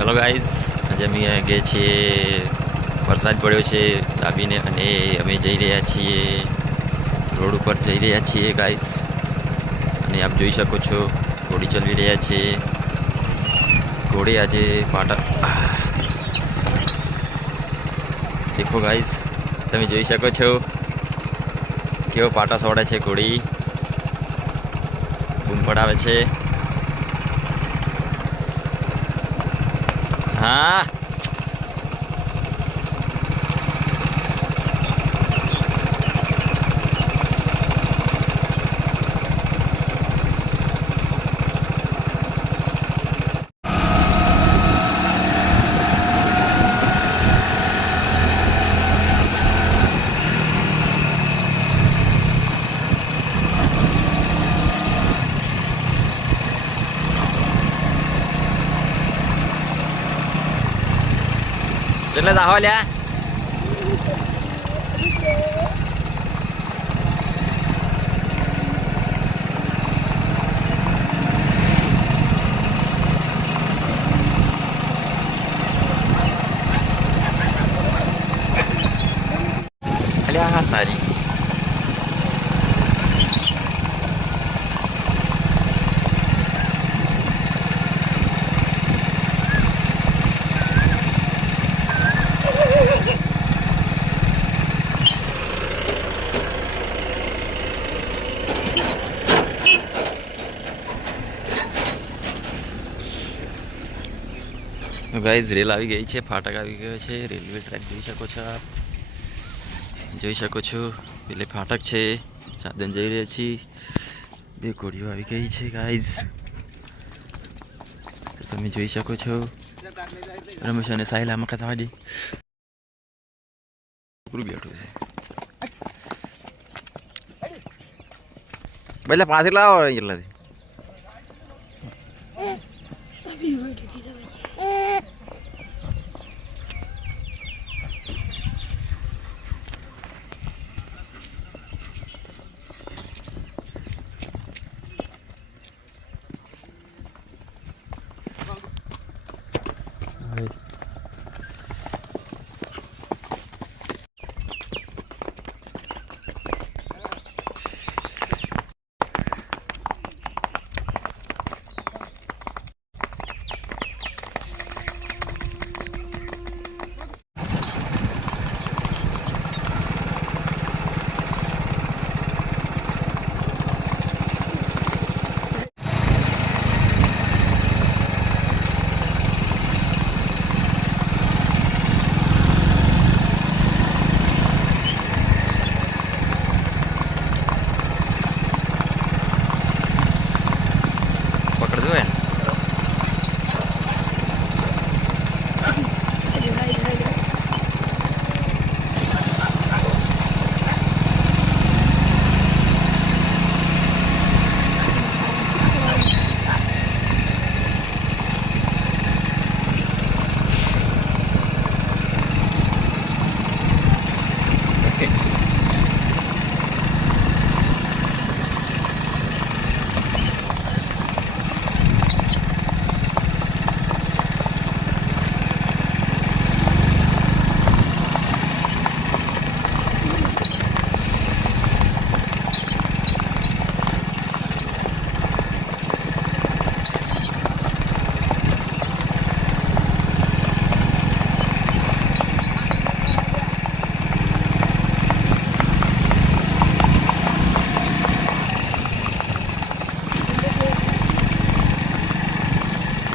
Hello guys, આજે અમે ગયા છીએ. વરસાદ પડ્યો છે દાબીને અને અમે જઈ રહ્યા છીએ રોડ ઉપર જઈ રહ્યા છીએ ગાઈઝ. અને આપ જોઈ શકો છો ઘોડી ચલાવી રહ્યા છે. ઘોડે આજે પાટા દેખો ગાઈઝ, તમે જોઈ શકો છો કેવો પાટા સોડે છે. ઘોડી બૂમ પડાવે છે. હા, ચલે દાહો લ્યા. અલ્યા તારી ગાઈઝ રેલ આવી ગઈ છે. ફાટક આવી ગયો છે. રેલવે ટ્રેક જોઈ શકો છો આપ. જોઈ શકો છો એટલે ફાટક છે. સાધન જઈ રહ્યા છીએ. બે ઘોડીઓ આવી ગઈ છે ગાઈઝ. તો તમે જોઈ શકો છો રમેશ અને સાહિલ આમાં કથા વાડી છોકરું બેઠું છે. પહેલા પાસે લાવો એટલાથી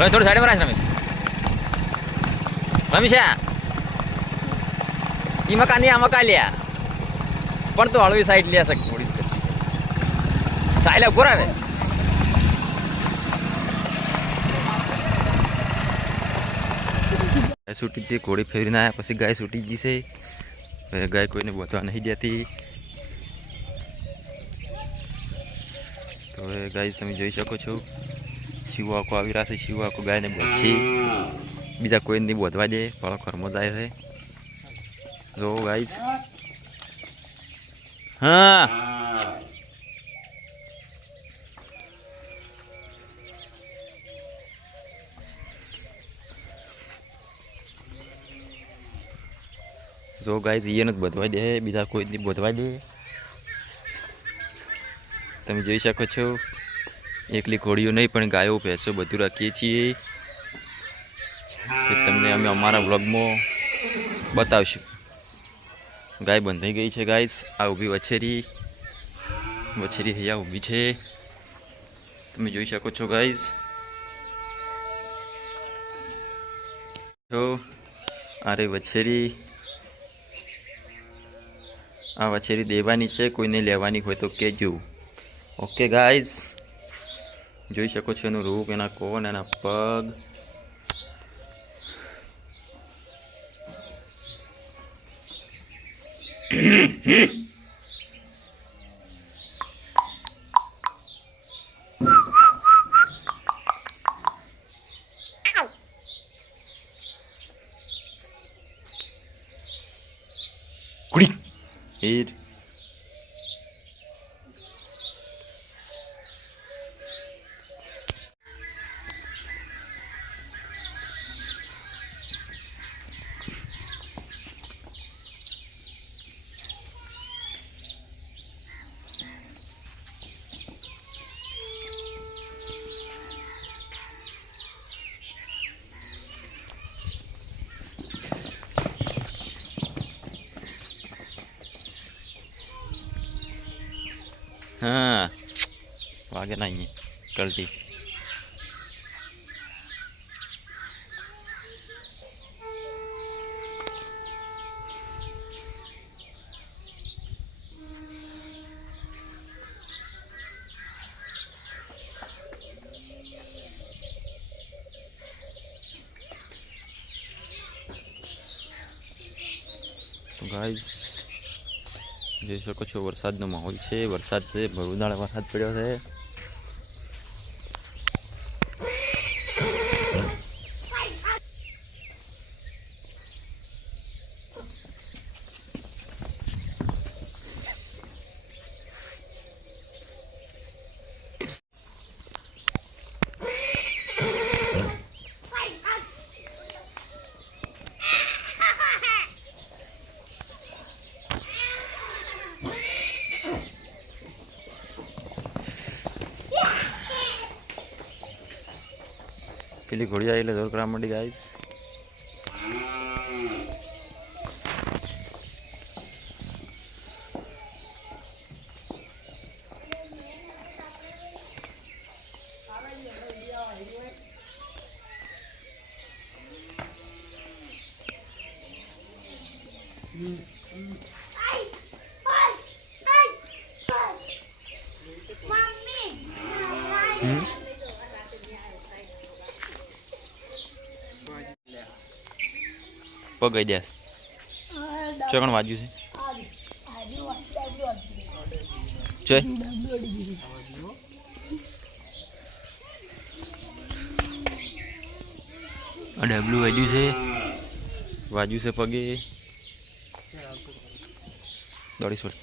થોડું સાઈડ માં રાખ રમેશ. રમેશા ઈ મકા નહીં આ મકા લ્યા પણ તો હળવી સાઈડ લે શકે થોડી સાઈલા પુરાવે. ગાય છૂટી છે. ઘોડી ફેરીને આવ્યા પછી ગાય છૂટી ગઈ છે. ગાય કોઈને બોધવા નહીં દેતી. તો હવે ગાય તમે જોઈ શકો છો શિવાકો આવી રહ્યા છે. શિવાકો ગાયને બોધશે. બીજા કોઈને નહીં બોધવા દે. ફળો ઘરમાં જાય છે. જો ગાઈસ, હા જો ગાઈઝ એને જ બધવાઈ દે, બીજા કોઈ નહીં બધવાઈ દે. તમે જોઈ શકો છો, એકલી ઘોડીઓ નહીં પણ ગાયો ભેંસો બધું રાખીએ છીએ. તમને અમે અમારા વ્લોગમાં બતાવશું. ગાય બંધાઈ ગઈ છે ગાઈસ. આ ઊભી વછેરી અહીંયા ઊભી છે, તમે જોઈ શકો છો ગાઈસ. અરે વછેરી, આ વછેરી દેવાની છે, કોઈને લેવાની હોય તો કહેજો. ઓકે ગાઈસ, જોઈ શકો છો એનું રૂપ, એના કોન, એના પગ. Kudik. Hier. हाँ वागे नहीं कल्टी. तो गाइस જોઈ શકો છો વરસાદનો માહોલ છે. વરસાદ છે, ભરુદાળ વરસાદ પડ્યો છે. પેલી ઘોડી આવી એટલે જોર કરવા માંડી ગાઈસ. પગ દે ચોકણ વાજ્યું છે. ડબલું વાજ્યું છે, વાજ્યું છે પગે. દોડી છોડ.